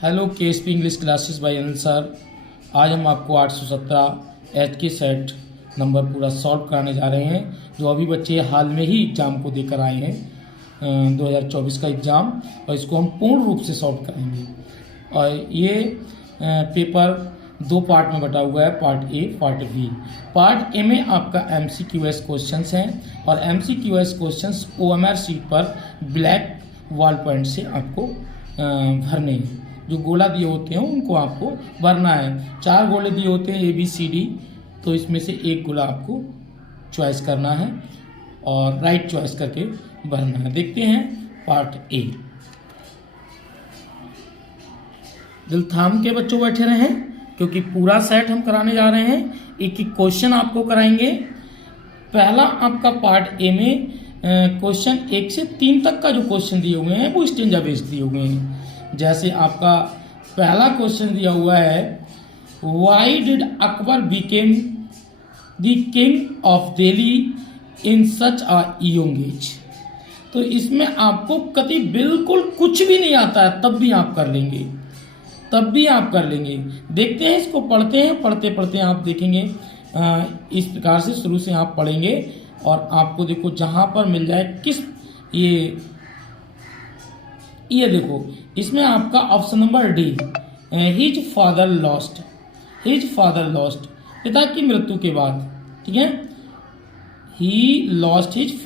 Hello Ksp English classes bye Anil sir. आज हम आपको 817 एच के सेट नंबर पूरा सॉल्व कराने जा रहे हैं, जो अभी बच्चे हाल में ही एग्ज़ाम को देकर आए हैं 2024 का एग्ज़ाम, और इसको हम पूर्ण रूप से सॉल्व कराएंगे। और ये पेपर दो पार्ट में बटा हुआ है, part A part B. Part A में आपका MCQS क्वेश्चंस हैं, और MCQS क्वेश्चंस OMR शीट पर ब्लैक वॉल पॉइंट से आपको भरने हैं। जो गोला दिए होते हैं उनको आपको भरना है। 4 गोले दिए होते हैं ABCD, तो इसमें से एक गोला आपको चॉइस करना है और राइट चॉइस करके भरना है। देखते हैं पार्ट ए। दिल थाम के बच्चों बैठे रहें, क्योंकि पूरा सेट हम कराने जा रहे हैं। एक एक क्वेश्चन आपको कराएंगे। पहला आपका पार्ट ए में क्वेश्चन 1 से 3 तक का जो क्वेश्चन दिए हुए हैं वो स्टेंजा बेस्ड दिए हुए हैं। जैसे आपका पहला क्वेश्चन दिया हुआ है, why did Akbar became the king of Delhi in such a young age. तो इसमें आपको कभी बिल्कुल कुछ भी नहीं आता है, तब भी आप कर लेंगे, देखते हैं इसको, पढ़ते हैं। पढ़ते पढ़ते आप देखेंगे इस प्रकार से शुरू से आप पढ़ेंगे, और आपको देखो जहां पर मिल जाए किस ये देखो, इसमें आपका option number D, his father lost, पिता की मृत्यु के बाद, ठीक है, ही लॉस्ट हिज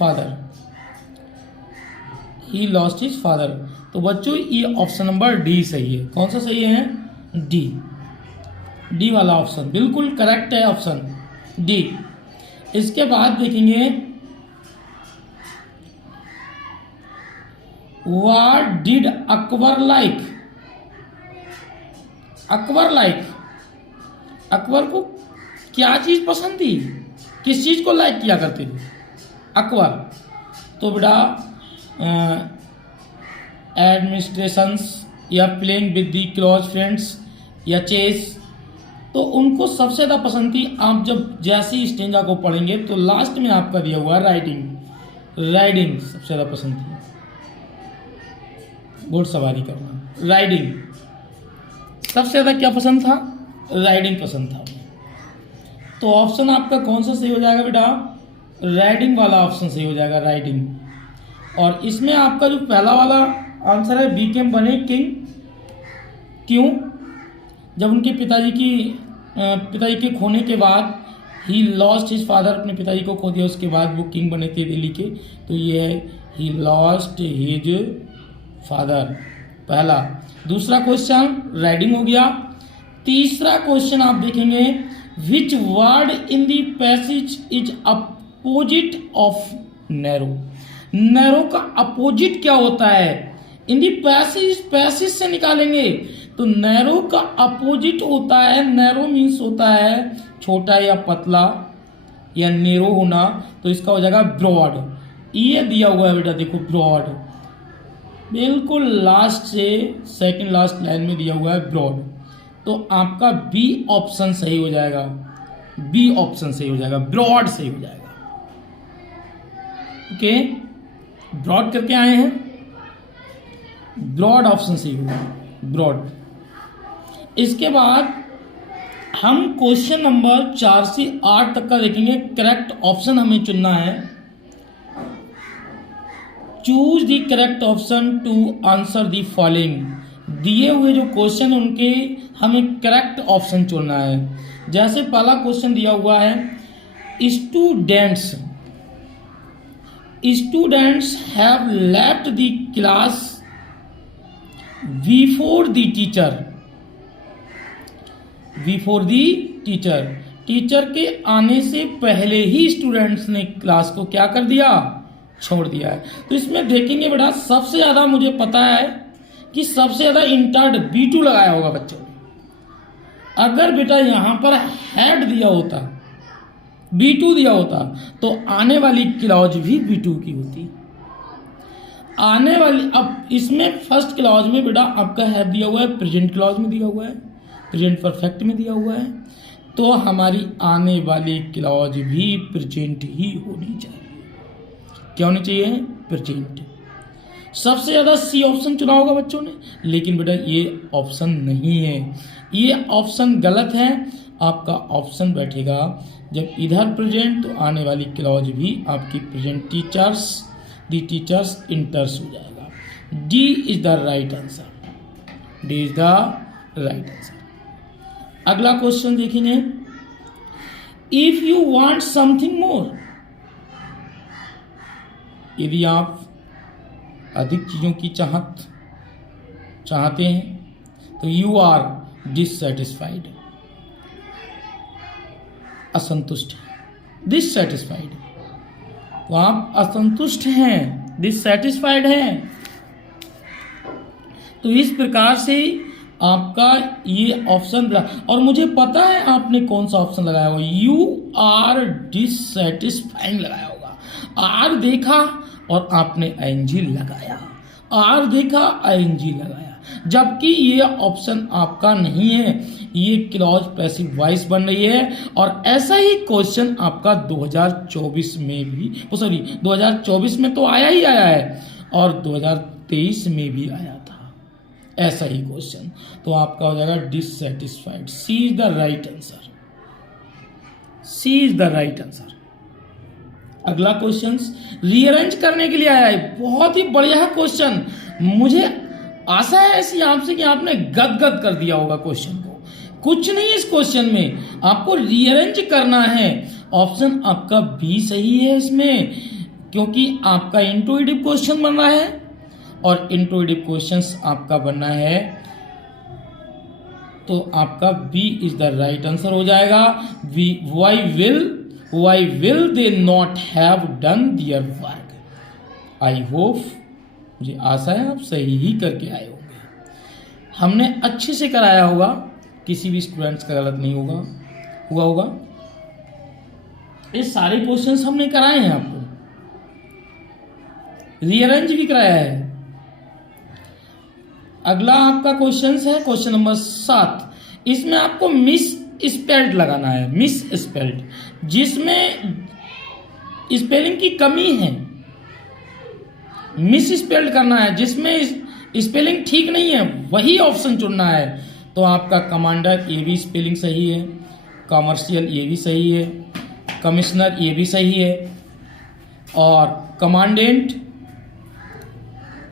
फादर। तो बच्चों ये ऑप्शन नंबर डी सही है। कौन सा सही है? डी वाला ऑप्शन बिल्कुल करेक्ट है, ऑप्शन डी। इसके बाद देखेंगे, What did Akbar like? Akbar को क्या चीज पसंद थी? किस चीज को लाइक किया करते थे अकबर? तो बेटा एडमिनिस्ट्रेशंस, या playing with the close friends, या चेस। तो उनको सबसे ज़्यादा पसंद थी। आप जब जैसी स्टेंजा को पढ़ेंगे तो लास्ट में आपका दिया हुआ राइडिंग सबसे ज़्यादा पसंद थी, घुड़सवारी करना, राइडिंग सबसे ज़्यादा क्या पसंद था? राइडिंग पसंद था। तो ऑप्शन आपका कौन सा सही हो जाएगा बेटा? राइडिंग वाला ऑप्शन सही हो जाएगा, राइडिंग। और इसमें आपका जो पहला वाला आंसर है, बीकेम बने किंग, क्यों? जब उनके पिताजी के खोने के बाद, ही लॉस्ट हिज फादर, अपने पिताजी को खो दिया, उसके बाद वो किंग बने थे दिल्ली के। तो ये है ही लॉस्ट हिज फादर, पहला। दूसरा क्वेश्चन राइडिंग हो गया। तीसरा क्वेश्चन आप देखेंगे, which word in the passage is opposite of narrow. Narrow का अपोजिट क्या होता है? इन दी पैसेज से निकालेंगे। तो नैरो का अपोजिट होता है, नैरो मीन्स होता है छोटा या पतला, या नेरो होना। तो इसका हो जाएगा ब्रॉड। ये दिया हुआ है बेटा, देखो ब्रॉड, बिल्कुल लास्ट से सेकंड लास्ट लाइन में दिया हुआ है ब्रॉड। तो आपका बी ऑप्शन सही हो जाएगा, ब्रॉड सही हो जाएगा। ओके, ब्रॉड करके आए हैं, ब्रॉड ऑप्शन सही होगा, ब्रॉड। इसके बाद हम क्वेश्चन नंबर 4 से 8 तक का देखेंगे। करेक्ट ऑप्शन हमें चुनना है। Choose the correct option to answer the following. दिए हुए जो क्वेश्चन उनके हमें करेक्ट ऑप्शन चुनना है। जैसे पहला क्वेश्चन दिया हुआ है, students have left the class before the teacher. Teacher के आने से पहले ही स्टूडेंट्स ने क्लास को क्या कर दिया? छोड़ दिया है। तो इसमें देखेंगे बेटा, सबसे ज्यादा मुझे पता है कि सबसे ज्यादा इंटर्ड B2 लगाया होगा बच्चों ने। अगर बेटा यहां पर हेड दिया होता, B2 दिया होता, तो आने वाली क्लॉज भी B2 की होती। आने वाली, अब इसमें फर्स्ट क्लॉज में बेटा आपका हेड दिया हुआ है, प्रेजेंट क्लॉज में दिया हुआ है, प्रेजेंट परफेक्ट में दिया हुआ है। तो हमारी आने वाली क्लॉज भी प्रेजेंट ही होनी चाहिए। क्या होनी चाहिए? प्रेजेंट। सबसे ज़्यादा सी ऑप्शन चुना होगा बच्चों ने, लेकिन बेटा ये ऑप्शन नहीं है, ये ऑप्शन गलत है। आपका ऑप्शन बैठेगा जब इधर प्रेजेंट तो आने वाली क्लॉज भी आपकी प्रेजेंट टीचर्स, दी टीचर्स इंटर्स हो जाएगा। D is the right answer, D is the right answer. अगला क्वेश्चन देखेंगे, if you want something more, यदि आप अधिक चीजों की चाहते हैं तो यू आर डिससेटिस्फाइड, असंतुष्ट, डिससेटिस्फाइड, तो आप असंतुष्ट हैं, डिससेटिस्फाइड हैं। तो इस प्रकार से आपका ये ऑप्शन, और मुझे पता है आपने कौन सा ऑप्शन लगाया होगा, यू आर डिससेटिस्फाइंग लगाया होगा। आर देखा और आपने आईएनजी लगाया, आर देखा आईएनजी लगाया, जबकि ये ऑप्शन आपका नहीं है, ये क्लॉज पैसिव वॉइस बन रही है। और ऐसा ही क्वेश्चन आपका 2024 में भी, 2024 में तो आया ही आया है और 2023 में भी आया था ऐसा ही क्वेश्चन। तो आपका हो जाएगा dissatisfied, C is the right answer, C is the right answer. अगला क्वेश्चन रीअरेंज करने के लिए आया है, बहुत ही बढ़िया क्वेश्चन। मुझे आशा है ऐसी आपसे कि आपने गदगद कर दिया होगा क्वेश्चन को। कुछ नहीं इस क्वेश्चन में, आपको रीअरेंज करना है। ऑप्शन आपका बी सही है इसमें, क्योंकि आपका इंट्रोइटिव क्वेश्चन बन रहा है और इंट्रोइटिव क्वेश्चंस आपका बनना है, तो आपका B is the right answer हो जाएगा। Why will they not have done their work. I hope, मुझे आशा है आप सही ही करके आए होंगे, हमने अच्छे से कराया होगा, किसी भी स्टूडेंट्स का गलत नहीं हुआ होगा। ये सारे क्वेश्चंस हमने कराए हैं, आपको रीअरेंज भी कराया है। अगला आपका क्वेश्चन है क्वेश्चन नंबर 7। इसमें आपको मिस स्पेल्ड लगाना है, मिस स्पेल्ड, जिसमें स्पेलिंग की कमी है, मिस स्पेल्ड करना है, जिसमें स्पेलिंग ठीक नहीं है वही ऑप्शन चुनना है। तो आपका कमांडर ये भी स्पेलिंग सही है, कॉमर्शियल ये भी सही है, कमिश्नर ये भी सही है, और कमांडेंट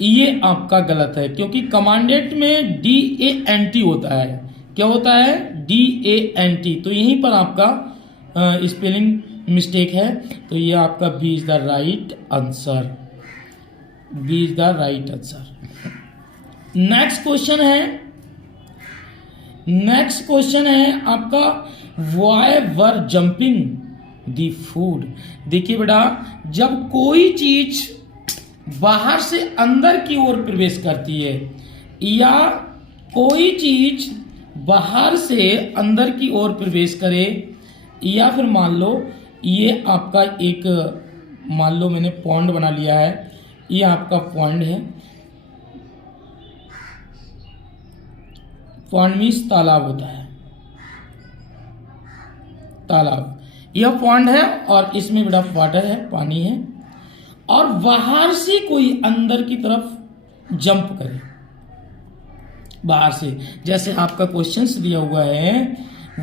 ये आपका गलत है, क्योंकि कमांडेंट में DANT होता है। क्या होता है? DANT। तो यहीं पर आपका स्पेलिंग मिस्टेक है, तो ये आपका B is the right answer, B is the right answer. Next question है आपका why were jumping the food. देखिए बेटा, जब कोई चीज बाहर से अंदर की ओर प्रवेश करती है, या कोई चीज बाहर से अंदर की ओर प्रवेश करे, या फिर मान लो ये आपका एक, मान लो मैंने पॉन्ड बना लिया है, ये आपका पॉन्ड है, पॉन्ड मीन्स तालाब होता है, तालाब, यह पॉन्ड है और इसमें बड़ा वाटर है, पानी है, और बाहर से कोई अंदर की तरफ जंप करे, बाहर से, जैसे आपका क्वेश्चन दिया हुआ है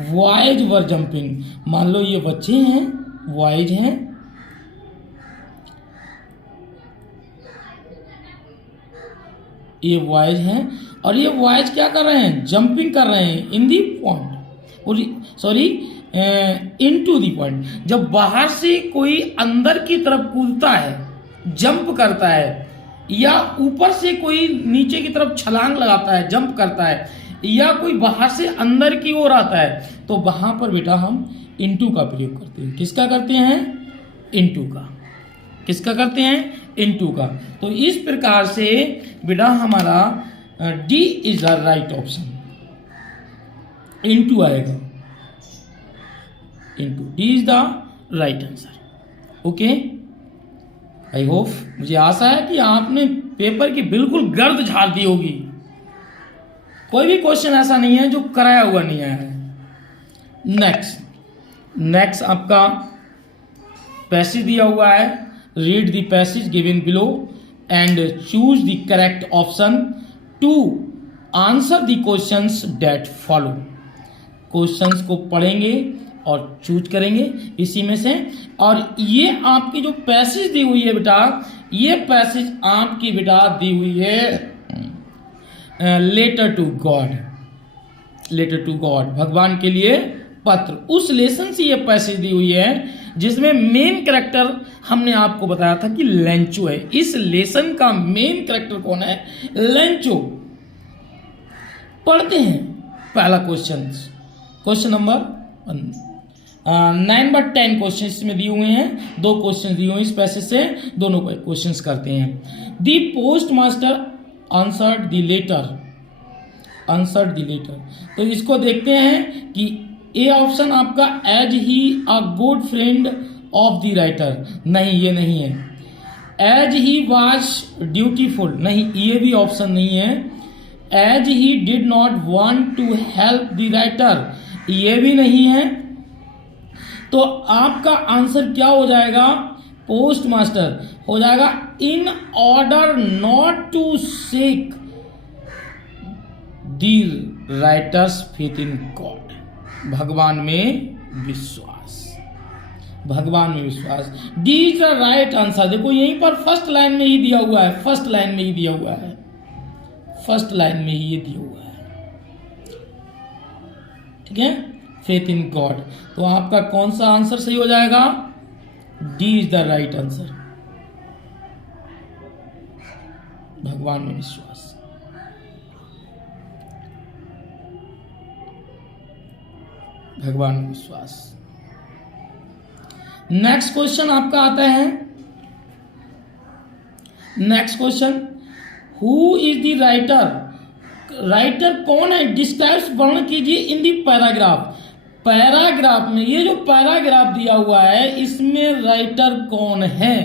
वाइज वर जंपिंग। मान लो ये बच्चे हैं, वाइज हैं, ये वाइज हैं, और ये वाइज क्या कर रहे हैं? जंपिंग कर रहे हैं in the point, sorry into the point. जब बाहर से कोई अंदर की तरफ कूदता है, जंप करता है, या ऊपर से कोई नीचे की तरफ छलांग लगाता है, जंप करता है, या कोई बाहर से अंदर की ओर आता है, तो वहां पर बेटा हम इनटू का प्रयोग करते हैं। किसका करते हैं? इनटू का। किसका करते हैं? इनटू का। तो इस प्रकार से बेटा हमारा D is the right option, into आएगा, into, D is the right answer. Okay, I hope, मुझे आशा है कि आपने पेपर की बिल्कुल गर्द झाड़ दी होगी। कोई भी क्वेश्चन ऐसा नहीं है जो कराया हुआ नहीं आया है। नेक्स्ट आपका पैसेज दिया हुआ है, read the passage given below and choose the correct option to answer the questions that follow. Questions को पढ़ेंगे और चूज करेंगे इसी में से। और ये आपकी जो पैसेज दी हुई है बेटा, ये पैसेज आपकी बेटा दी हुई है letter to God, letter to God, भगवान के लिए पत्र। उस लेसन से ये पैसेज दी हुई है जिसमें मेन कैरेक्टर हमने आपको बताया था कि लेंचो है। इस लेसन का मेन कैरेक्टर कौन है? लेंचो। पढ़ते हैं पहला क्वेश्चन, क्वेश्चन नंबर 9/10 क्वेश्चन इसमें दिए हुए हैं। 2 क्वेश्चन दिए हुए हैं इस पैसेज से, दोनों को क्वेश्चंस करते हैं। The post master answered the letter, answered the letter. तो इसको देखते हैं कि ए ऑप्शन आपका as he a good friend of the writer, नहीं ये नहीं है। एज ही वॉज ड्यूटीफुल, नहीं ये भी ऑप्शन नहीं है। As he did not want to help the writer, ये भी नहीं है। तो आपका आंसर क्या हो जाएगा? पोस्ट मास्टर हो जाएगा। In order not to shake the writer's faith in God, भगवान में विश्वास, भगवान में विश्वास। D is the right answer. देखो यहीं पर फर्स्ट लाइन में ही दिया हुआ है, फर्स्ट लाइन में ही दिया हुआ है, फर्स्ट लाइन में ही ये दिया हुआ है, ठीक है, फेथ इन गॉड। तो आपका कौन सा आंसर सही हो जाएगा? D is the right answer, भगवान में विश्वास। भगवान में विश्वास। नेक्स्ट क्वेश्चन आपका आता है, next question, who is the writer? Writer कौन है? डिस्क्राइब्स, वर्णन कीजिए इन दी पैराग्राफ। पैराग्राफ में ये जो पैराग्राफ दिया हुआ है इसमें राइटर कौन है?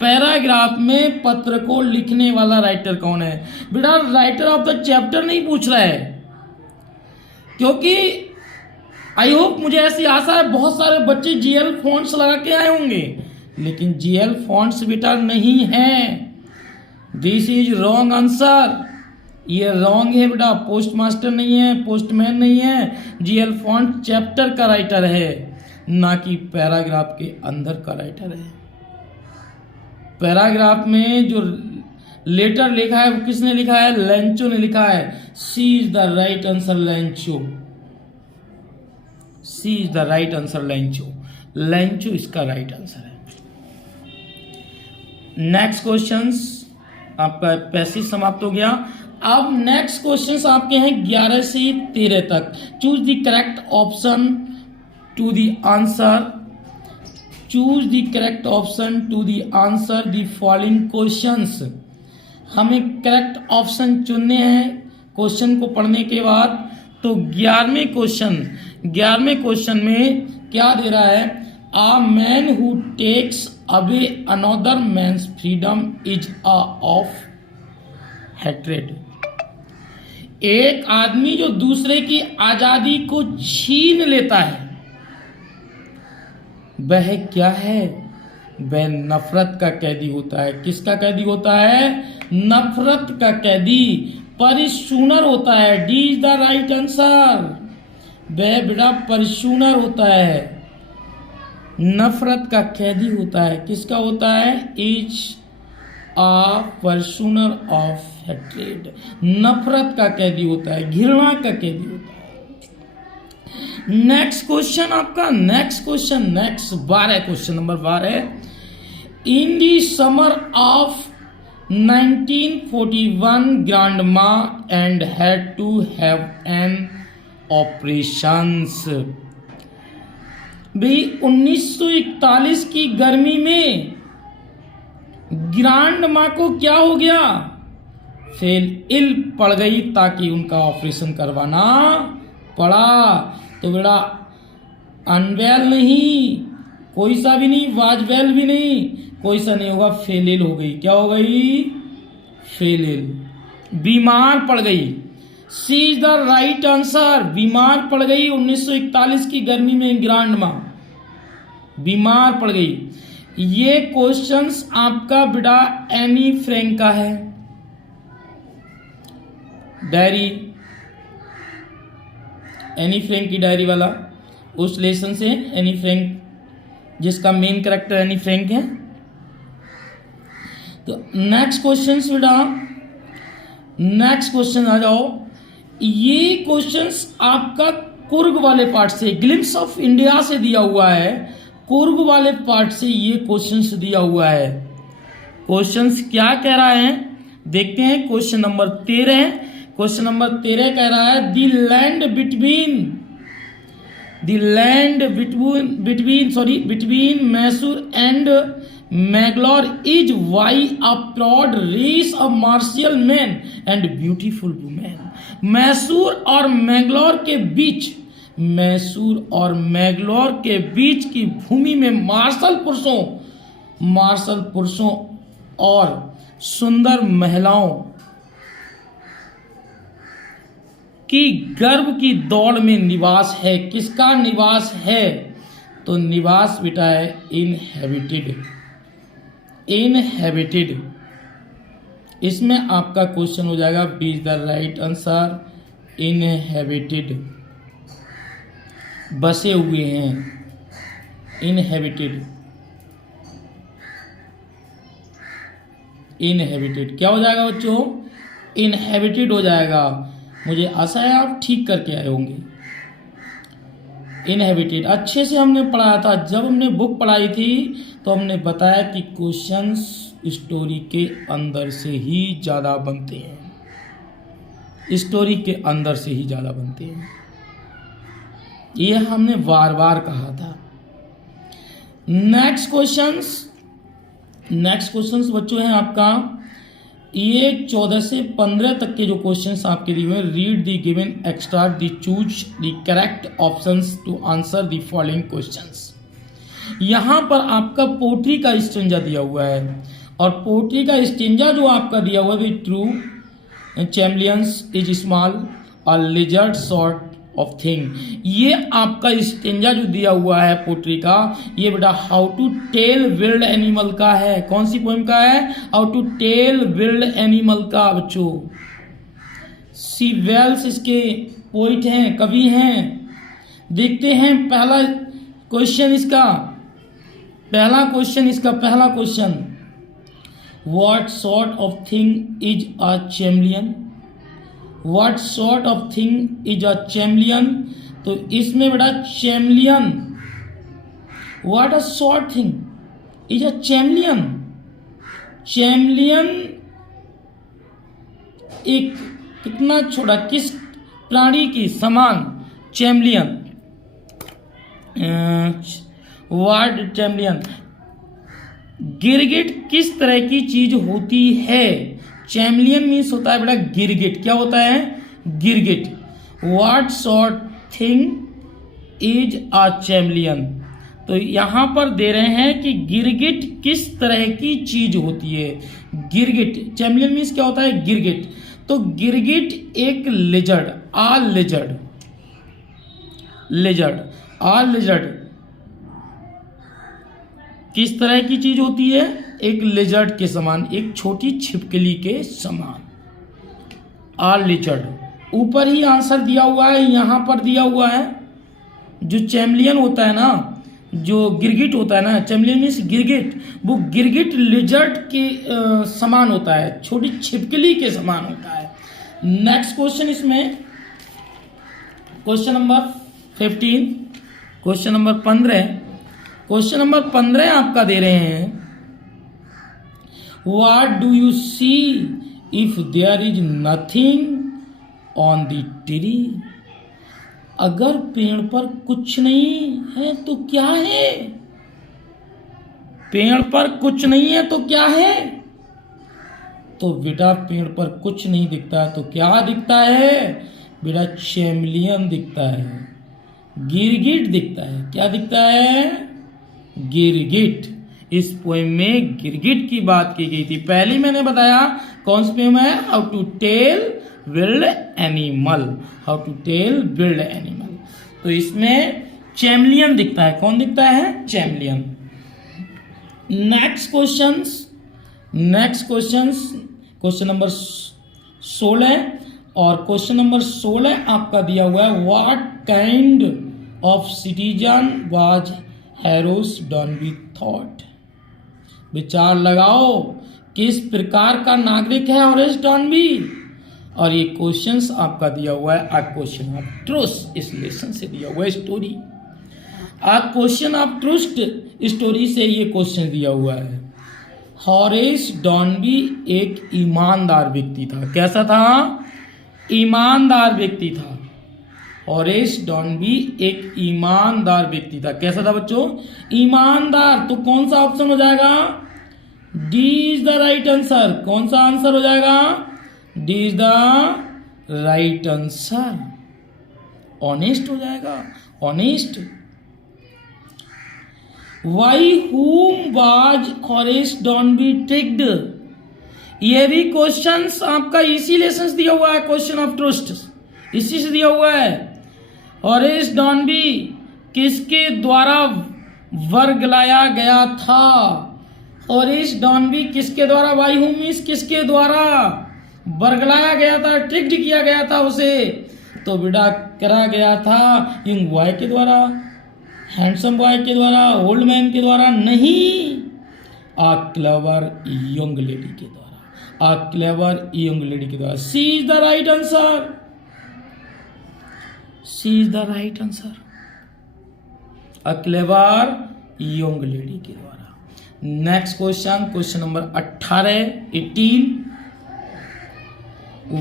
पैराग्राफ में पत्र को लिखने वाला राइटर कौन है? बेटा राइटर ऑफ द चैप्टर नहीं पूछ रहा है, क्योंकि आई होप, मुझे ऐसी आशा है बहुत सारे बच्चे जीएल फॉन्ट्स लगा के आए होंगे, लेकिन जीएल फॉन्ट्स बेटा नहीं है। दिस इज रॉन्ग आंसर, ये रॉन्ग है बेटा। पोस्ट मास्टर नहीं है, पोस्टमैन नहीं है, जीएल फॉन्ट चैप्टर का राइटर है, ना कि पैराग्राफ के अंदर का राइटर है। पैराग्राफ में जो लेटर लिखा है वो किसने लिखा है? लेंचो ने लिखा है। C is the right answer, Lencho. C is the right answer, Lencho. Lencho इसका राइट आंसर है। नेक्स्ट क्वेश्चंस आपका पैसेज समाप्त हो गया। अब नेक्स्ट क्वेश्चंस आपके हैं 11 से 13 तक। Choose the correct option to the answer, choose the correct option to the answer the following questions. हमें करेक्ट ऑप्शन चुनने हैं क्वेश्चन को पढ़ने के बाद। तो 11वें क्वेश्चन में क्या दे रहा है? A man who takes away another man's freedom is a of hatred. एक आदमी जो दूसरे की आजादी को छीन लेता है वह क्या है? वह नफरत का कैदी होता है। किसका कैदी होता है? नफरत का कैदी, परिशूनर होता है। D is the right answer. वह बेटा परिशूनर होता है, नफरत का कैदी होता है। किसका होता है? इज आ परसूनर ऑफ हेट्रेड, नफरत का कैदी होता है, घृणा का कैदी होता है। नेक्स्ट क्वेश्चन आपका, next question number 12। In the summer of 1941 grandma and had to have an operations. भाई 1941 की गर्मी में ग्रैंड माँ को क्या हो गया? फेल इल पड़ गई, ताकि उनका ऑपरेशन करवाना पड़ा। तो बेटा अनवेल नहीं, कोई सा भी नहीं, वाजवेल भी नहीं, कोई सा नहीं होगा, फेलिल हो गई। क्या हो गई? फेलिल, बीमार पड़ गई। सी इज द राइट आंसर, बीमार पड़ गई। 1941 की गर्मी में ग्रैंड माँ बीमार पड़ गई। ये क्वेश्चंस आपका बेटा एनी फ्रैंक का है, डायरी, एनी फ्रैंक की डायरी वाला, उस लेसन से एनी फ्रैंक, जिसका मेन कैरेक्टर एनी फ्रैंक है। तो नेक्स्ट क्वेश्चन बेटा, नेक्स्ट क्वेश्चन आ जाओ। ये क्वेश्चंस आपका कुर्ग वाले पार्ट से, ग्लिम्स ऑफ इंडिया से दिया हुआ है, कुर्ग वाले पार्ट से ये क्वेश्चंस दिया हुआ है। क्वेश्चंस क्या कह रहा है देखते हैं। क्वेश्चन नंबर 13, क्वेश्चन नंबर 13 कह रहा है the land between Mysore and Mangalore is why a proud race of martial men and beautiful women. Mysore और मैगलोर के बीच, मैसूर और मैगलोर के बीच की भूमि में मार्शल पुरुषों और सुंदर महिलाओं की गर्व की दौड़ में निवास है। किसका निवास है? तो निवास बेटा है इनहेबिटेड। इसमें आपका क्वेश्चन हो जाएगा B is the right answer, inhabited, बसे हुए हैं, इनहेबिटेड क्या हो जाएगा बच्चों? इनहेबिटेड हो जाएगा। मुझे आशा है आप ठीक करके आए होंगे। इनहेबिटेड अच्छे से हमने पढ़ाया था, जब हमने बुक पढ़ाई थी तो हमने बताया कि क्वेश्चंस स्टोरी के अंदर से ही ज़्यादा बनते हैं, स्टोरी के अंदर से ही ज़्यादा बनते हैं, ये हमने बार बार कहा था। नेक्स्ट क्वेश्चंस बच्चों हैं आपका, ये 14 से 15 तक के जो क्वेश्चंस आपके लिए हुए। Read the given extra the choose the correct options to answer the following questions. यहाँ पर आपका पोट्री का स्टेंजा दिया हुआ है, और पोट्री का स्टेंजा जो आपका दिया हुआ है ट्रू चैम्पियंस इज स्मॉल और लिजर्ड सॉर्ट ऑफ थिंग। ये आपका स्टेंजा जो दिया हुआ है पोट्री का, ये बेटा how to tell wild animal का है। कौन सी पोएम का है? How to tell wild animal का बच्चों। सी वेल्स इसके पोइट हैं, कवि हैं। देखते हैं पहला क्वेश्चन इसका, पहला question what sort of thing is a champion. What sort of thing is a chameleon? तो इसमें बेटा champion, what a sort thing is a chameleon। Champion एक कितना छोटा, किस प्राणी की समान चैम्पियन, वर्ड चैम्पियन। गिरगिट किस तरह की चीज होती है? चैम्पियन मीन्स होता है बेटा गिरगिट। क्या होता है? गिरगिट। What sort thing is a champion. तो यहां पर दे रहे हैं कि गिरगिट किस तरह की चीज होती है। गिरगिट, चैम्पियन मीन्स क्या होता है? गिरगिट। तो गिरगिट एक लिजर्ड, लिजर्ड किस तरह की चीज होती है? एक लिजर्ड के समान, एक छोटी छिपकली के समान, लिजर्ड। ऊपर ही आंसर दिया हुआ है, यहां पर दिया हुआ है। जो चैम्पियन होता है ना, जो गिरगिट होता है ना, चैम्पियन मीन्स गिरगिट, वो गिरगिट लिजर्ड के समान होता है, छोटी छिपकली के समान होता है। नेक्स्ट क्वेश्चन इसमें क्वेश्चन नंबर 15, क्वेश्चन नंबर 15 आपका दे रहे हैं What do you see if there is nothing on the tree? अगर पेड़ पर कुछ नहीं है तो क्या है? पेड़ पर कुछ नहीं है तो क्या है? तो बेटा पेड़ पर कुछ नहीं दिखता है तो क्या दिखता है? बेटा चैम्पियन दिखता है, गिरगिट दिखता है। क्या दिखता है? गिरगिट। इस पोएम में गिरगिट की बात की गई थी। पहली मैंने बताया कौन सी पोएम है? How to tell wild animal, how to tell wild animal. तो इसमें चैम्पियन दिखता है। कौन दिखता है? Champion. Next questions question number 16 और क्वेश्चन नंबर 16 आपका दिया हुआ है what kind of citizen was Horace Danby thought. विचार लगाओ किस प्रकार का नागरिक है हॉरेस डॉनबी। और ये क्वेश्चंस आपका दिया हुआ है अ क्वेश्चन ऑफ ट्रुथ, इस लेसन से दिया हुआ है story. A question of truth story से ये क्वेश्चन दिया हुआ है। हॉरेस डॉनबी एक ईमानदार व्यक्ति था। कैसा था? ईमानदार व्यक्ति था। हॉरेस डॉनबी एक ईमानदार व्यक्ति था। कैसा था बच्चों? ईमानदार। तो कौन सा ऑप्शन हो जाएगा? D is the right answer. कौन सा आंसर हो जाएगा? D is the right answer. Honest हो जाएगा, honest. Why whom was Horace Danby tricked. ये भी क्वेश्चंस आपका इसी लेसन दिया हुआ है, क्वेश्चन ऑफ ट्रुथ इसी से दिया हुआ है। हॉरेस डॉनबी किसके द्वारा वर्गलाया गया था? हॉरेस डॉनबी किसके द्वारा, वाई whom मींस किसके द्वारा वर्गलाया गया था, ट्रिक्ड किया गया था उसे? तो बेटा करा गया था यंग बॉय के द्वारा, हैंडसम बॉय के द्वारा, ओल्ड मैन के द्वारा नहीं, आ क्लेवर यंग लेडी के द्वारा, आ क्लेवर यंग लेडी के द्वारा। C is the right answer, C is the right answer, a clever young lady के द्वारा। Next question, question number 18।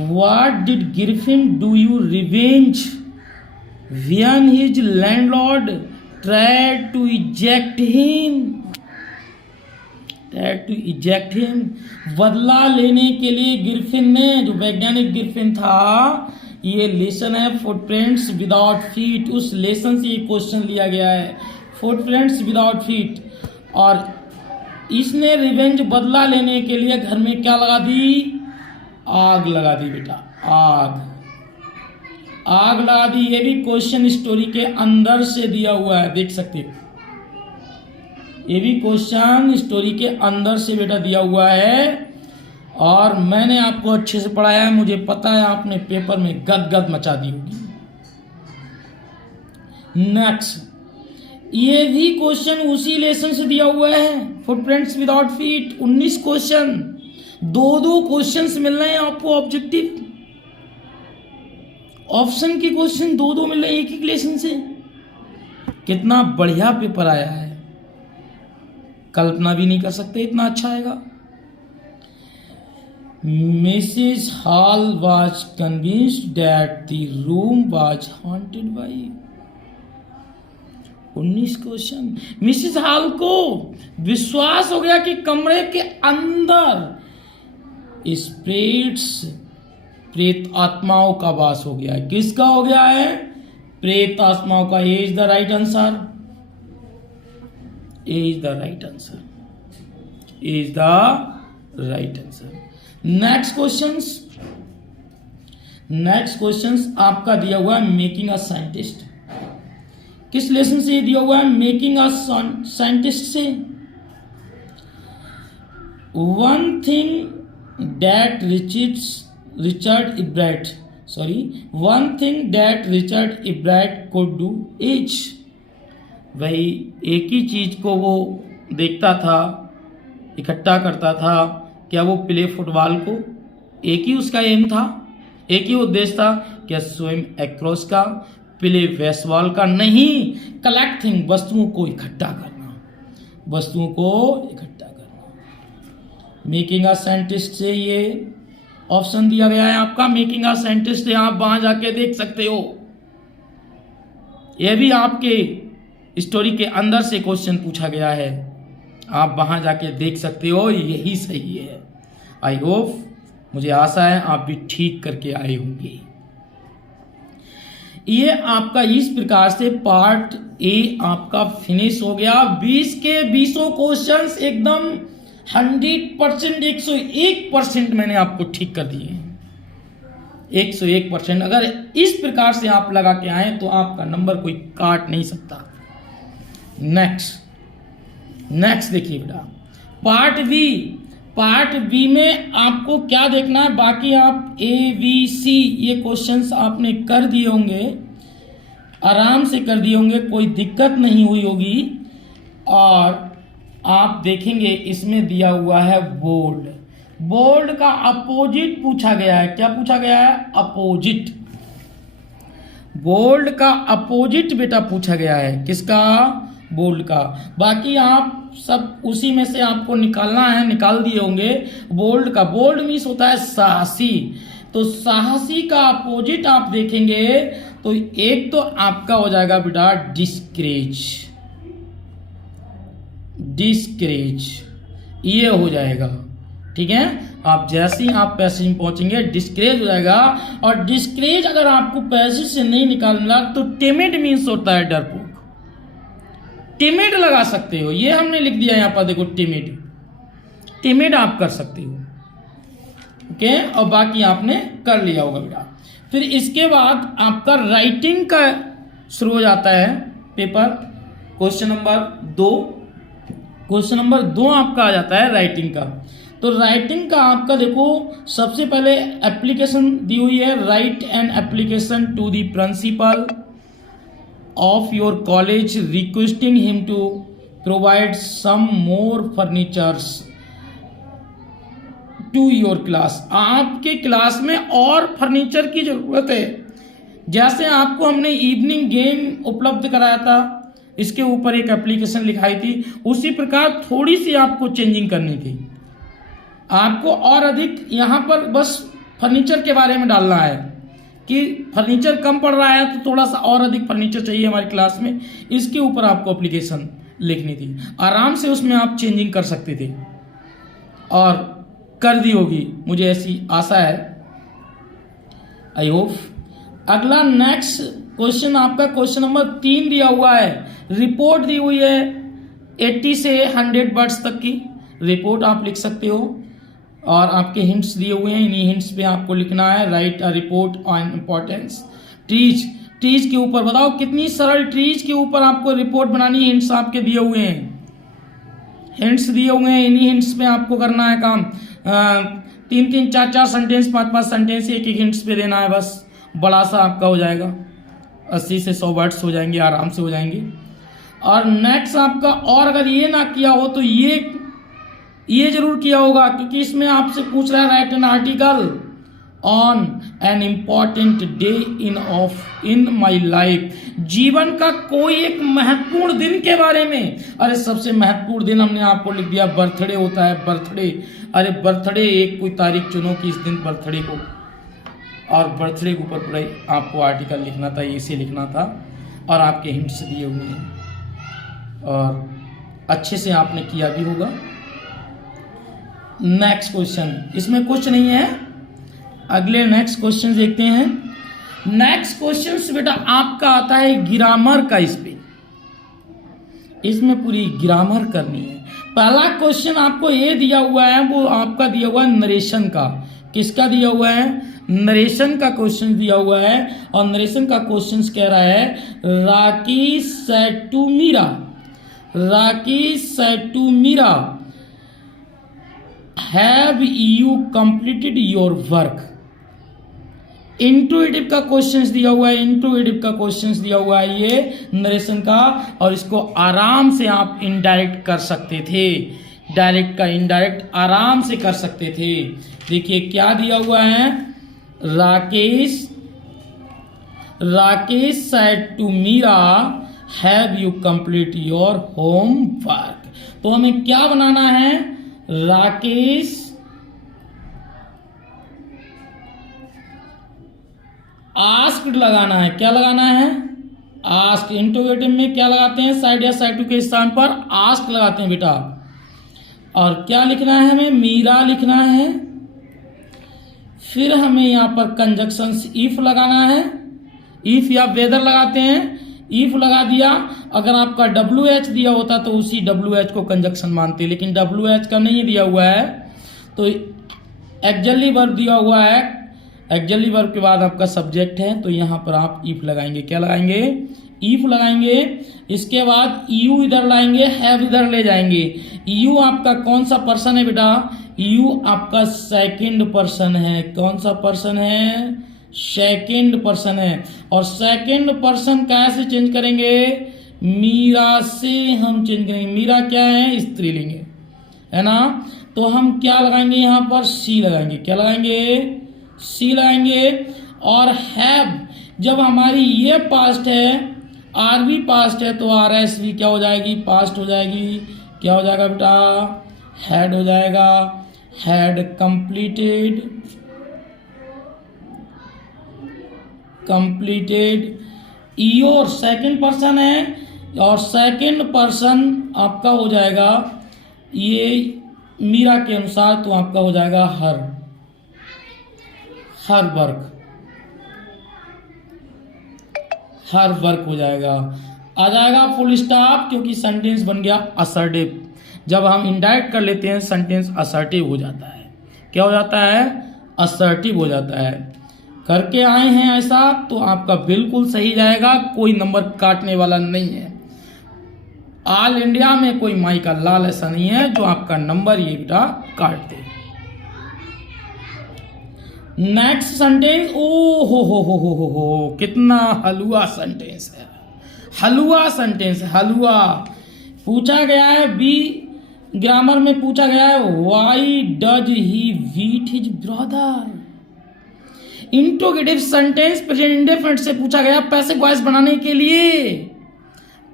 What did Griffin do you revenge when his landlord tried to eject him? बदला लेने के लिए गिरफिन ने, जो वैज्ञानिक गिरफिन था, ये लेसन है फुटप्रिंट्स विदाउट फीट। उस लेसन से ये क्वेश्चन लिया गया है, फुटप्रिंट्स विदाउट फीट। और इसने रिवेंज बदला लेने के लिए घर में क्या लगा दी? आग लगा दी बेटा, आग लगा दी। ये भी क्वेश्चन स्टोरी के अंदर से दिया हुआ है, देख सकते हो। ये भी क्वेश्चन स्टोरी के अंदर से बेटा दिया हुआ है और मैंने आपको अच्छे से पढ़ाया है। मुझे पता है आपने पेपर में गदगद मचा दी होगी। नेक्स्ट, ये भी क्वेश्चन उसी लेसन से दिया हुआ है, फुटप्रिंट्स विदाउट फीट। 19 क्वेश्चन, दो क्वेश्चंस मिल रहे हैं आपको ऑब्जेक्टिव ऑप्शन के क्वेश्चन, दो मिल रहे हैं एक ही लेसन से। कितना बढ़िया पेपर आया है, कल्पना भी नहीं कर सकते इतना अच्छा आएगा। Mrs Hall was convinced that the room was haunted by. 19 question. Mrs Hall को विश्वास हो गया कि कमरे के अंदर स्पिरिट्स, प्रेत आत्माओं का वास हो गया है। किसका हो गया है? प्रेत आत्माओं का। A is the right answer, A is the right answer, A is the right answer. Next questions आपका दिया हुआ है मेकिंग अ साइंटिस्ट। किस लेसन से दिया हुआ है? मेकिंग अ साइंटिस्ट से। One thing that Richard Ebrard could do is, वही एक ही चीज को वो देखता था, इकट्ठा करता था। क्या वो प्ले फुटबॉल को? एक ही उसका एम था, एक ही उद्देश्य था, क्या स्विम एक्रोस का, प्ले बेसबॉल का? नहीं, कलेक्टिंग, वस्तुओं को इकट्ठा करना, वस्तुओं को इकट्ठा करना। मेकिंग अ साइंटिस्ट से ये ऑप्शन दिया गया है आपका, मेकिंग अ साइंटिस्ट। आप वहां जाके देख सकते हो, यह भी आपके स्टोरी के अंदर से क्वेश्चन पूछा गया है, आप वहां जाके देख सकते हो, यही सही है। आई होप, मुझे आशा है आप भी ठीक करके आए होंगे। ये आपका इस प्रकार से पार्ट ए आपका फिनिश हो गया। 20 के 20 क्वेश्चंस एकदम 100%, 101% मैंने आपको ठीक कर दिए हैं। 101%। अगर इस प्रकार से आप लगा के आए तो आपका नंबर कोई काट नहीं सकता। नेक्स्ट देखिए बेटा, पार्ट बी में आपको क्या देखना है, बाकी आप ABC ये क्वेश्चंस आपने कर दिए होंगे, आराम से कर दिए होंगे, कोई दिक्कत नहीं हुई होगी। और आप देखेंगे इसमें दिया हुआ है बोल्ड का अपोजिट पूछा गया है। क्या पूछा गया है? अपोजिट। बोल्ड का अपोजिट बेटा पूछा गया है। किसका? बोल्ड का। बाकी आप सब उसी में से आपको निकालना है, निकाल दिए होंगे बोल्ड का। बोल्ड मीन्स होता है साहसी, तो साहसी का अपोजिट आप देखेंगे तो एक तो आपका हो जाएगा बेटा डिस्करेज, ये हो जाएगा। ठीक है, आप जैसे ही आप पैसेज में पहुंचेंगे डिस्करेज हो जाएगा। और डिस्करेज अगर आपको पैसेज से नहीं निकालना तो टिमिड मीन्स होता है डरपोक, टिमिड लगा सकते हो, ये हमने लिख दिया यहाँ पर देखो, टिमिड आप कर सकते हो। ओके, और बाकी आपने कर लिया होगा बेटा। फिर इसके बाद आपका राइटिंग का शुरू हो जाता है पेपर। क्वेश्चन नंबर 2 आपका आ जाता है राइटिंग का। तो राइटिंग का आपका देखो सबसे पहले एप्लीकेशन दी हुई है, write an application to the principal of your college requesting him to provide some more furnitures to your class. आपके क्लास में और फर्नीचर की जरूरत है। जैसे आपको हमने इवनिंग गेम उपलब्ध कराया था, इसके ऊपर एक एप्लीकेशन लिखाई थी, उसी प्रकार थोड़ी सी आपको चेंजिंग करनी थी। आपको और अधिक यहाँ पर बस फर्नीचर के बारे में डालना है कि फर्नीचर कम पड़ रहा है तो थोड़ा सा और अधिक फर्नीचर चाहिए हमारी क्लास में, इसके ऊपर आपको एप्लीकेशन लिखनी थी। आराम से उसमें आप चेंजिंग कर सकते थे और कर दी होगी, मुझे ऐसी आशा है, आई होप। अगला नेक्स्ट क्वेश्चन आपका क्वेश्चन नंबर 3 दिया हुआ है। रिपोर्ट दी हुई है 80 से 100 वर्ड्स तक की रिपोर्ट आप लिख सकते हो और आपके हिंट्स दिए हुए हैं, इन्हीं हिंट्स पे आपको लिखना है। Right a report on importance trees के ऊपर। बताओ कितनी सरल ट्रीज के ऊपर आपको रिपोर्ट बनानी है। हिंट्स आपके दिए हुए हैं, इन्हीं हिंट्स पे आपको करना है काम। 3-3, 4-4 सेंटेंस, 5-5 सेंटेंस एक हिंट्स पे देना है, बस बड़ा सा आपका हो जाएगा। 80 से 100 वर्ड्स हो जाएंगे, आराम से हो जाएंगे। और नेक्स्ट आपका, और अगर ये ना किया हो तो ये जरूर किया होगा, क्योंकि इसमें आपसे पूछ रहा है write an article on an important day in my life. जीवन का कोई एक महत्वपूर्ण दिन के बारे में। अरे सबसे महत्वपूर्ण दिन हमने आपको लिख दिया, बर्थडे होता है, बर्थडे। अरे बर्थडे, एक कोई तारीख चुनो कि इस दिन बर्थडे को, और बर्थडे के ऊपर पूरा आपको आर्टिकल लिखना था, इसे लिखना था। और आपके हिंट्स दिए हुए हैं और अच्छे से आपने किया भी होगा। नेक्स्ट क्वेश्चन, इसमें कुछ नहीं है, अगले नेक्स्ट क्वेश्चन देखते हैं। नेक्स्ट क्वेश्चन बेटा आपका आता है ग्रामर का। इसमें पूरी ग्रामर करनी है। पहला क्वेश्चन आपको ये दिया हुआ है, वो आपका दिया हुआ है नरेशन का। किसका दिया हुआ है? नरेशन का क्वेश्चन दिया हुआ है। और नरेशन का क्वेश्चन कह रहा है, राकी सेटू मीरा have you completed your work. इंटुइटिव का क्वेश्चंस दिया हुआ है, ये नरेशन का। और इसको आराम से आप इनडायरेक्ट कर सकते थे, डायरेक्ट का इनडायरेक्ट आराम से कर सकते थे। देखिए क्या दिया हुआ है, Rakesh said to Meera have you complete your homework. तो हमें क्या बनाना है, राकेश आस्क्ड लगाना है। क्या लगाना है? आस्क। इंटरोगेटिव में क्या लगाते हैं? साइड या साइड टू के स्थान पर आस्क लगाते हैं बेटा। और क्या लिखना है हमें? मीरा लिखना है। फिर हमें यहाँ पर कंजक्शंस इफ लगाना है, इफ या वेदर लगाते हैं। इफ लगा दिया, अगर आपका WH दिया होता तो उसी WH को कंजक्शन मानते, लेकिन WH का नहीं दिया हुआ है। तो एक्चुअली वर्ब दिया हुआ है एक्सिलरी वर्ब के बाद आपका सब्जेक्ट है, तो यहाँ पर आप इफ लगाएंगे। क्या लगाएंगे? इफ लगाएंगे। इसके बाद यू इधर लाएंगे, हैव इधर ले जाएंगे। यू आपका कौन सा पर्सन है बेटा? यू आपका सेकंड पर्सन है। कौन सा पर्सन है? सेकंड पर्सन है। और सेकंड पर्सन कैसे चेंज करेंगे? मीरा से हम चेंज करेंगे। मीरा क्या है? स्त्रीलिंग है ना। तो हम क्या लगाएंगे यहाँ पर? सी लगाएंगे। क्या लगाएंगे? सी लगाएंगे। और हैव जब हमारी ये पास्ट है, आर भी पास्ट है, तो आर एस भी क्या हो जाएगी? पास्ट हो जाएगी। क्या हो जाएगा बेटा? हैड हो जाएगा। Had completed. Your second person है, और सेकंड पर्सन आपका हो जाएगा ये मीरा के अनुसार, तो आपका हो जाएगा हर वर्क हो जाएगा। आ जाएगा फुल स्टॉप, क्योंकि सेंटेंस बन गया असर्टिव। जब हम इनडायरेक्ट कर लेते हैं सेंटेंस असर्टिव हो जाता है। क्या हो जाता है? असर्टिव हो जाता है। करके आए हैं ऐसा, तो आपका बिल्कुल सही जाएगा, कोई नंबर काटने वाला नहीं है। ऑल इंडिया में कोई माई का लाल ऐसा नहीं है जो आपका नंबर ये बेटा काट दे। नेक्स्ट सेंटेंस, ओ हो, कितना हलवा सेंटेंस है। हलवा सेंटेंस, हलवा पूछा गया है। बी ग्रामर में पूछा गया है, why does he beat his brother. Interrogative sentence present indefinite से पूछा गया पैसिव वॉइस बनाने के लिए।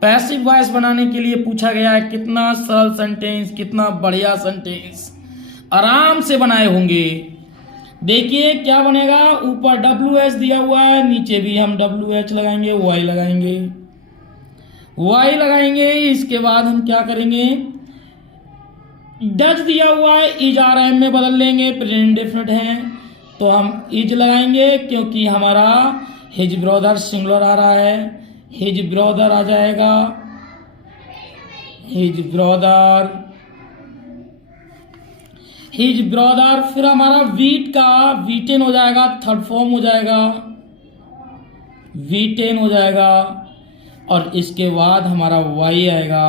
पैसिव वॉइस बनाने के लिए पूछा गया है। कितना सरल सेंटेंस, कितना बढ़िया सेंटेंस, आराम से बनाए होंगे। देखिए क्या बनेगा। ऊपर WH दिया हुआ है, नीचे भी हम WH लगाएंगे, Y लगाएंगे, Y लगाएंगे। इसके बाद हम क्या करेंगे? डज दिया हुआ है, इज RM में बदल लेंगे, प्रेजेंट इंडेफिनिट है, तो हम इज लगाएंगे, क्योंकि हमारा हिज ब्रदर सिंगुलर आ रहा है। हिज ब्रदर आ जाएगा, हिज ब्रदर। फिर हमारा वीट का वीटेन हो जाएगा, थर्ड फॉर्म हो जाएगा, वीटेन हो जाएगा। और इसके बाद हमारा वाई आएगा,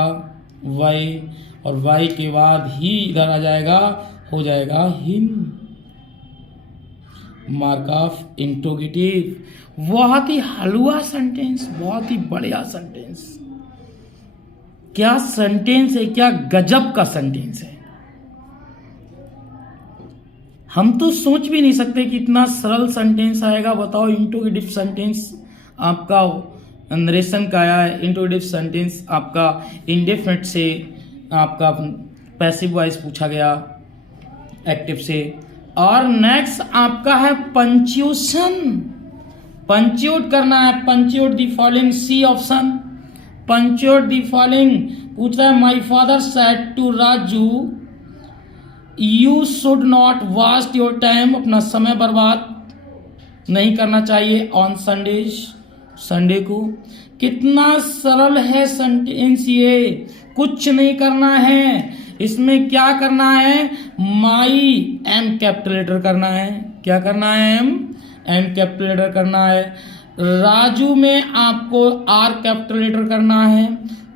वाई, और वाई के बाद ही इधर आ जाएगा, हो जाएगा हिम। Mark of interrogative. बहुत ही हलवा सेंटेंस, बहुत ही बढ़िया सेंटेंस। क्या सेंटेंस है, क्या गजब का सेंटेंस है। हम तो सोच भी नहीं सकते कि इतना सरल सेंटेंस आएगा। बताओ, इंट्रोगेटिव सेंटेंस आपका नरेशन का आया है। इंट्रोगेटिव सेंटेंस आपका इंडेफिनिट से आपका पैसिव वॉइस पूछा गया एक्टिव से। और नेक्स्ट आपका है पंक्चुएशन। पंक्चुएट करना है, punctuate the following. C option, punctuate the following. पूछ रहा है, my father said to Raju you should not waste your time. अपना समय बर्बाद नहीं करना चाहिए ऑन संडेज, संडे को। कितना सरल है सेंटेंस ये, कुछ नहीं करना है। इसमें क्या करना है? माई एम कैपिटल लेटर करना है। क्या करना है? एम कैपिटल लेटर करना है। राजू में आपको आर कैपिटल लेटर करना है।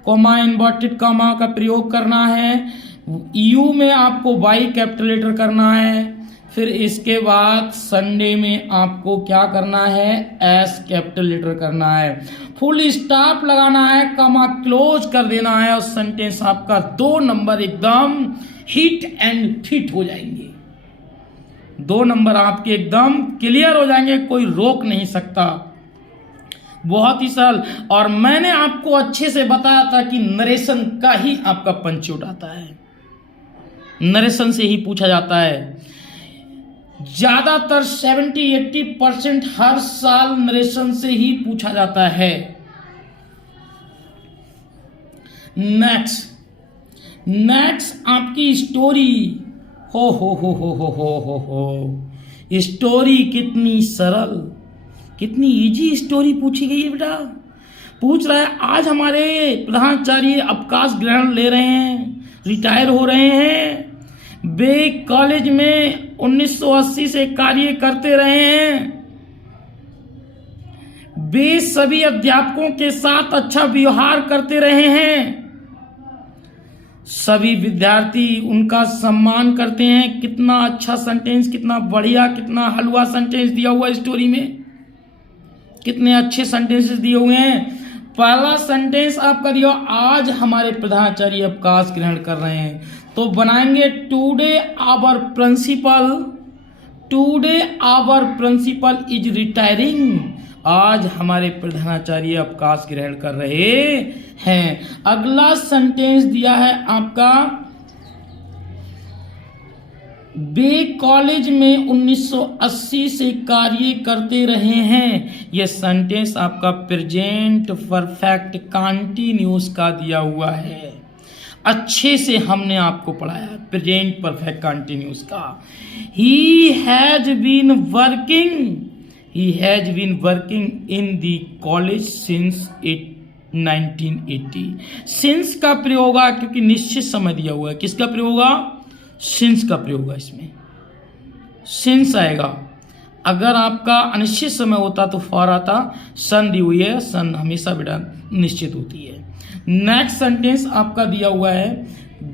कॉमा, इन्वर्टेड कॉमा का प्रयोग करना है। यू में आपको वाई कैपिटल लेटर करना है। फिर इसके बाद संडे में आपको क्या करना है? एस कैपिटल लेटर करना है। फुल स्टॉप लगाना है, कॉमा क्लोज कर देना है, और सेंटेंस आपका 2 नंबर एकदम हिट एंड फिट हो जाएंगे। 2 नंबर आपके एकदम क्लियर हो जाएंगे, कोई रोक नहीं सकता। बहुत ही सरल। और मैंने आपको अच्छे से बताया था कि नरेशन का ही आपका पंक्चुएट आता है, नरेशन से ही पूछा जाता है। ज्यादातर 70-80% हर साल नरेशन से ही पूछा जाता है। नेक्स्ट आपकी स्टोरी। हो स्टोरी कितनी सरल, कितनी इजी स्टोरी पूछी गई है बेटा। पूछ रहा है, आज हमारे प्रधानाचार्य अवकाश ग्रहण ले रहे हैं, रिटायर हो रहे हैं। वे कॉलेज में 1980 से कार्य करते रहे हैं। वे सभी अध्यापकों के साथ अच्छा व्यवहार करते रहे हैं। सभी विद्यार्थी उनका सम्मान करते हैं। कितना अच्छा सेंटेंस, कितना बढ़िया, कितना हलवा सेंटेंस दिया हुआ है स्टोरी में। कितने अच्छे सेंटेंसेस दिए हुए हैं। पहला सेंटेंस आपका दिया, आज हमारे प्रधानाचार्य अवकाश ग्रहण कर रहे हैं, तो बनाएंगे today our principal is retiring. आज हमारे प्रधानाचार्य अवकाश ग्रहण कर रहे हैं। अगला सेंटेंस दिया है आपका, वे कॉलेज में 1980 से कार्य करते रहे हैं। यह सेंटेंस आपका प्रेजेंट परफेक्ट कंटीन्यूअस का दिया हुआ है। अच्छे से हमने आपको पढ़ाया प्रेजेंट परफेक्ट कंटीन्यूअस का। He has been working in the college since 1980। Since का प्रयोग होगा क्योंकि निश्चित समय दिया हुआ है। किसका प्रयोग होगा? सिंस का प्रयोग होगा। इसमें सिंस आएगा। अगर आपका अनिश्चित समय होता तो फॉर आता। सन दी हुई है, सन हमेशा बेटा निश्चित होती है। नेक्स्ट सेंटेंस आपका दिया हुआ है,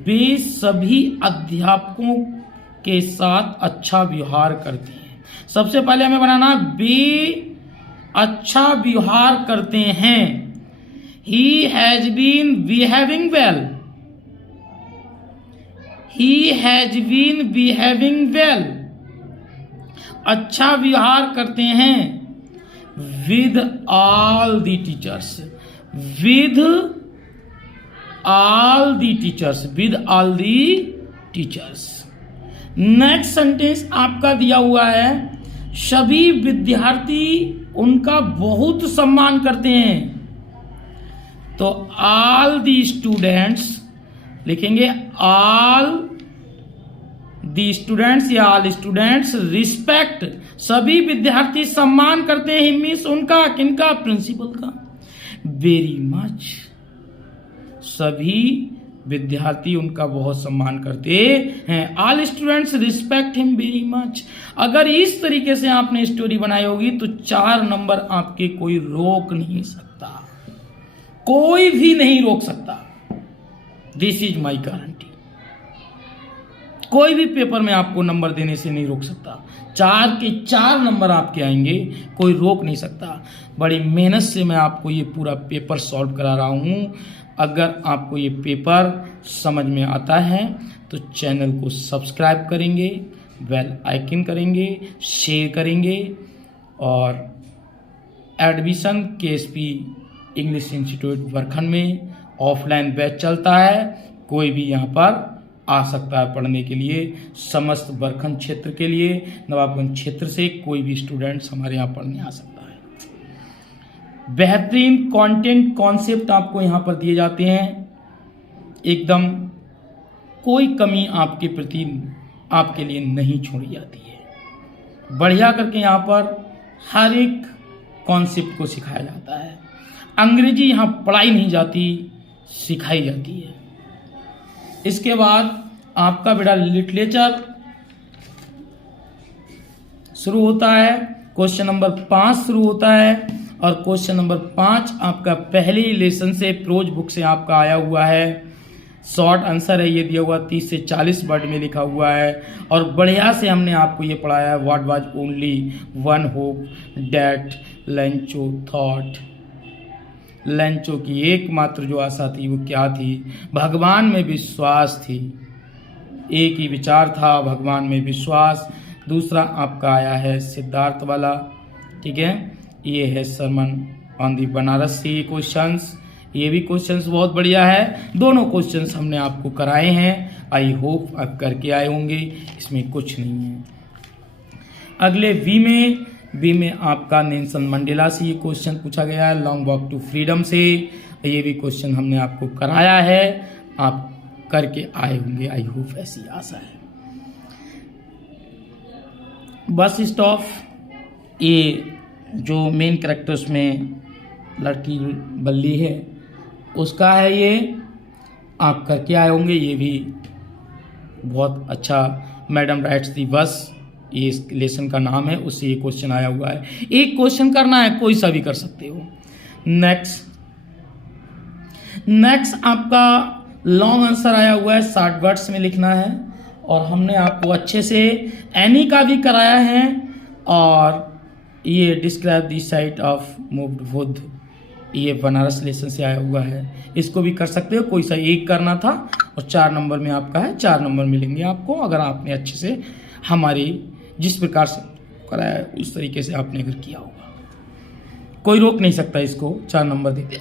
वे सभी अध्यापकों के साथ अच्छा व्यवहार करते हैं। सबसे पहले हमें बनाना, वे अच्छा व्यवहार करते हैं। He has been behaving well. अच्छा व्यवहार करते हैं। With all the teachers. Next sentence आपका दिया हुआ है, सभी विद्यार्थी उनका बहुत सम्मान करते हैं। तो ऑल दी स्टूडेंट्स लिखेंगे, ऑल दी स्टूडेंट्स या ऑल स्टूडेंट्स रिस्पेक्ट। सभी विद्यार्थी सम्मान करते हैं हिम्स उनका, किनका? प्रिंसिपल का। Very much. सभी विद्यार्थी उनका बहुत सम्मान करते हैं। All students respect him very much. अगर इस तरीके से आपने स्टोरी बनाई होगी तो 4 नंबर आपके कोई रोक नहीं सकता, कोई भी नहीं रोक सकता। This is my guarantee. कोई भी पेपर में आपको नंबर देने से नहीं रोक सकता। 4 के 4 नंबर आपके आएंगे, कोई रोक नहीं सकता। बड़ी मेहनत से मैं आपको ये पूरा पेपर सॉल्व करा रहा हूँ। अगर आपको ये पेपर समझ में आता है तो चैनल को सब्सक्राइब करेंगे, बेल आइकन करेंगे, शेयर करेंगे। और एडमिशन केएसपी इंग्लिश इंस्टीट्यूट बरखन में ऑफलाइन बैच चलता है। कोई भी यहाँ पर आ सकता है पढ़ने के लिए। समस्त बरखन क्षेत्र के लिए, नवाबगंज क्षेत्र से कोई भी स्टूडेंट्स हमारे यहाँ पढ़ने आ सकता है। बेहतरीन कंटेंट कॉन्सेप्ट आपको यहाँ पर दिए जाते हैं। एकदम कोई कमी आपके प्रति आपके लिए नहीं छोड़ी जाती है। बढ़िया करके यहाँ पर हर एक कॉन्सेप्ट को सिखाया जाता है। अंग्रेजी यहाँ पढ़ाई नहीं जाती, सिखाई जाती है। इसके बाद आपका बेटा लिटरेचर शुरू होता है। क्वेश्चन नंबर 5 शुरू होता है और क्वेश्चन नंबर 5 आपका पहले ही लेसन से प्रोज बुक से आपका आया हुआ है। शॉर्ट आंसर है, ये दिया हुआ 30 से 40 वर्ड में लिखा हुआ है। और बढ़िया से हमने आपको ये पढ़ाया है, what was only one hope that Lencho thought. Lencho की एकमात्र जो आशा थी वो क्या थी? भगवान में विश्वास थी। एक ही विचार था, भगवान में विश्वास। दूसरा आपका आया है सिद्धार्थ वाला, ठीक है। ये है सरमन ऑन दी बनारस से क्वेश्चंस। ये भी क्वेश्चंस बहुत बढ़िया है। दोनों क्वेश्चंस हमने आपको कराए हैं। आई होप आप करके आए होंगे, इसमें कुछ नहीं है। अगले बी में आपका नेल्सन मंडेला से ये क्वेश्चन पूछा गया है, लॉन्ग वॉक टू फ्रीडम से। ये भी क्वेश्चन हमने आपको कराया है, आप करके आए होंगे, आई होप, ऐसी आशा है। बस स्टॉप, ये जो मेन कैरेक्टर उसमें लड़की बल्ली है उसका है, ये आप करके आए होंगे। ये भी बहुत अच्छा, मैडम राइट्स दी बस। ये इस लेसन का नाम है, उससे ये क्वेश्चन आया हुआ है। एक क्वेश्चन करना है, कोई सा भी कर सकते हो। नेक्स्ट आपका लॉन्ग आंसर आया हुआ है, 60 वर्ड्स में लिखना है। और हमने आपको अच्छे से एनी का भी कराया है, और ये describe the site of moved would, ये बनारस लेसन से आया हुआ है, इसको भी कर सकते हो। कोई सा एक करना था, और 4 नंबर में आपका है, 4 नंबर मिलेंगे आपको अगर आपने अच्छे से हमारी जिस प्रकार से कराया है उस तरीके से आपने अगर किया होगा, कोई रोक नहीं सकता इसको, 4 नंबर देते।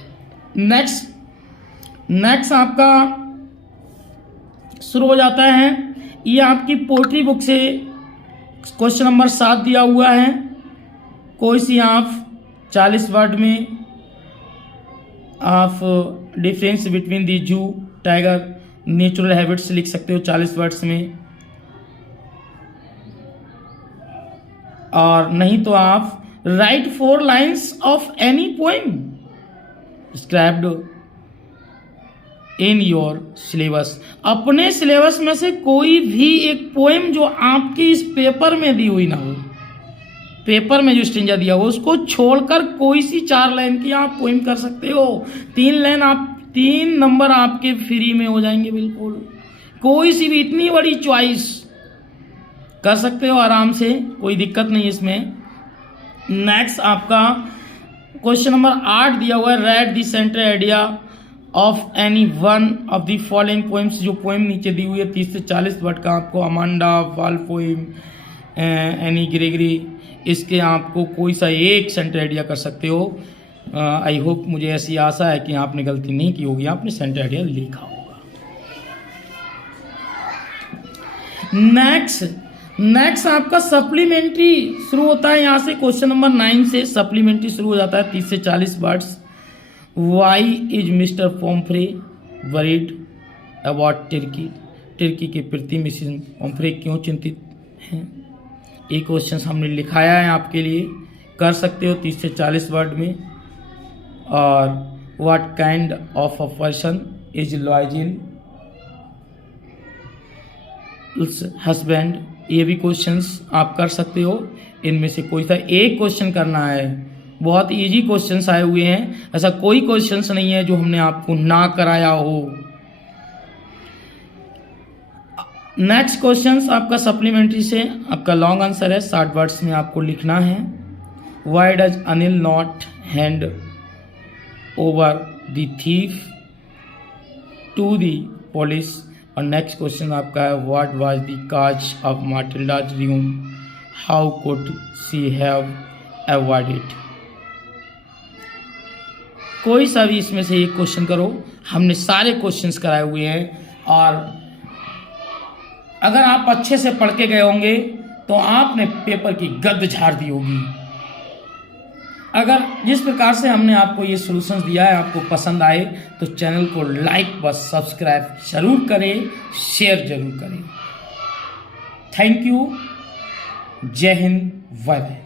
नेक्स्ट आपका शुरू हो जाता है, ये आपकी पोएट्री बुक से क्वेश्चन नंबर 7 दिया हुआ है। कोई सी आप 40 वर्ड में आप डिफरेंस बिटवीन दी जू टाइगर नेचुरल हैबिट्स लिख सकते हो 40 वर्ड्स में, और नहीं तो आप right 4 lines of any poem described in your syllabus. अपने सिलेबस में से कोई भी एक पोएम जो आपकी इस पेपर में दी हुई ना हो, पेपर में जो स्टेंजा दिया हो उसको छोड़कर कोई सी 4 लाइन की आप पोएम कर सकते हो। 3 नंबर आपके फ्री में हो जाएंगे बिल्कुल। कोई सी भी इतनी बड़ी चॉइस कर सकते हो आराम से, कोई दिक्कत नहीं इसमें। नेक्स्ट आपका क्वेश्चन नंबर 8 दिया हुआ है, right the central idea of any one of the following poems. जो पोएम नीचे दी हुई है 30 से 40 वर्ड का आपको, अमांडा, वाल पोएम, एनी ग्रेगरी, इसके आपको कोई सा एक सेंटर आइडिया कर सकते हो। आई होप, मुझे ऐसी आशा है कि आपने गलती नहीं की होगी, आपने सेंटर आइडिया लिखा होगा। नेक्स्ट आपका सप्लीमेंट्री शुरू होता है यहाँ से, क्वेश्चन नंबर 9 से सप्लीमेंट्री शुरू हो जाता है 30 से 40 words. Why is Mister Pumphrey worried about Tricki. Tricki के प्रति मिसेस पोम्फ्रे क्यों चिंतित हैं? ये क्वेश्चन हमने लिखाया है आपके लिए, कर सकते हो 30 से 40 वर्ड में। और what kind of a person is loyal husband, ये भी क्वेश्चंस आप कर सकते हो। इनमें से कोई सा एक क्वेश्चन करना है। बहुत इजी क्वेश्चंस आए हुए हैं, ऐसा कोई क्वेश्चंस नहीं है जो हमने आपको ना कराया हो। नेक्स्ट क्वेश्चंस आपका सप्लीमेंट्री से आपका लॉन्ग आंसर है, 60 वर्ड्स में आपको लिखना है। Why does Anil not hand over the thief to the police. और नेक्स्ट क्वेश्चन आपका है, what was the cause of Matilda's ruin, how could she have avoided. कोई सा भी इसमें से एक क्वेश्चन करो, हमने सारे क्वेश्चंस कराए हुए हैं। और अगर आप अच्छे से पढ़ के गए होंगे तो आपने पेपर की गद्द झाड़ दी होगी। अगर जिस प्रकार से हमने आपको ये सॉल्यूशंस दिया है आपको पसंद आए तो चैनल को लाइक व सब्सक्राइब जरूर करें, शेयर जरूर करें। थैंक यू, जय हिंद, बाय बाय।